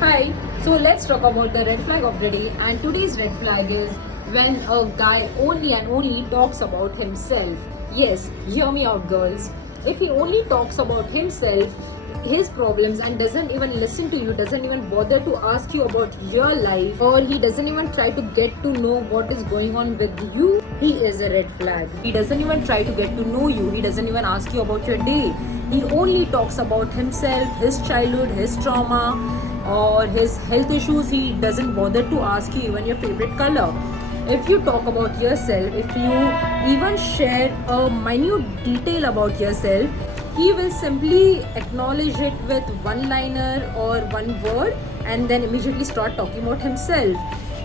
Hi, so let's talk about the red flag of the day. And today's red flag is when a guy only and only talks about himself. Yes, hear me out, girls. If he only talks about himself, his problems, and doesn't even listen to you, doesn't even bother to ask you about your life, or he doesn't even try to get to know what is going on with you, he is a red flag. He doesn't even try to get to know you, he doesn't even ask you about your day. He only talks about himself, his childhood, his trauma, or his health issues. He doesn't bother to ask you even your favorite color. If you talk about yourself, if you even share a minute detail about yourself, he will simply acknowledge it with one liner or one word and then immediately start talking about himself.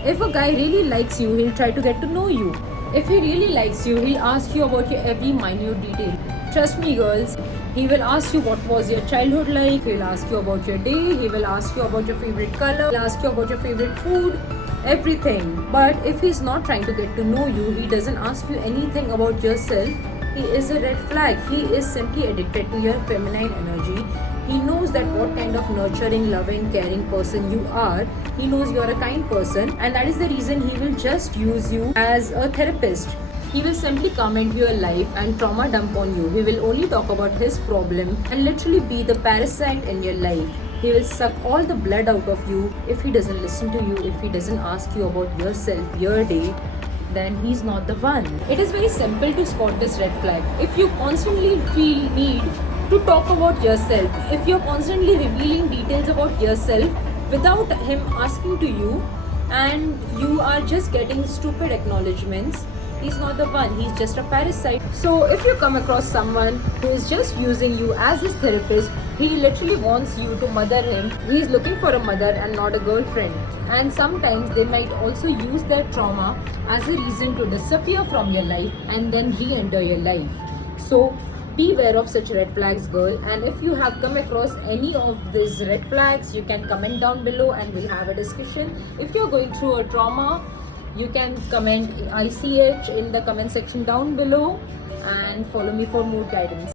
If a guy really likes you, he'll try to get to know you. If he really likes you, he'll ask you about your every minute detail. Trust me, girls, he will ask you what was your childhood like, he'll ask you about your day, he will ask you about your favorite color, he'll ask you about your favorite food, everything. But if he's not trying to get to know you, he doesn't ask you anything about yourself, he is a red flag. He is simply addicted to your feminine energy. He knows that what kind of nurturing, loving, caring person you are. He knows you are a kind person, and that is the reason he will just use you as a therapist. He will simply come into your life and trauma dump on you. He will only talk about his problem and literally be the parasite in your life. He will suck all the blood out of you if he doesn't listen to you, if he doesn't ask you about yourself, your day, then he's not the one. It is very simple to spot this red flag. If you constantly feel need to talk about yourself, if you're constantly revealing details about yourself without him asking to you, and you are just getting stupid acknowledgements, he's not the one. He's just a parasite. So if you come across someone who is just using you as his therapist, he literally wants you to mother him. He is looking for a mother and not a girlfriend. And sometimes they might also use their trauma as a reason to disappear from your life and then re-enter your life. So beware of such red flags, girl. And if you have come across any of these red flags, you can comment down below and we'll have a discussion. If you're going through a trauma, you can comment ICH in the comment section down below and follow me for more guidance.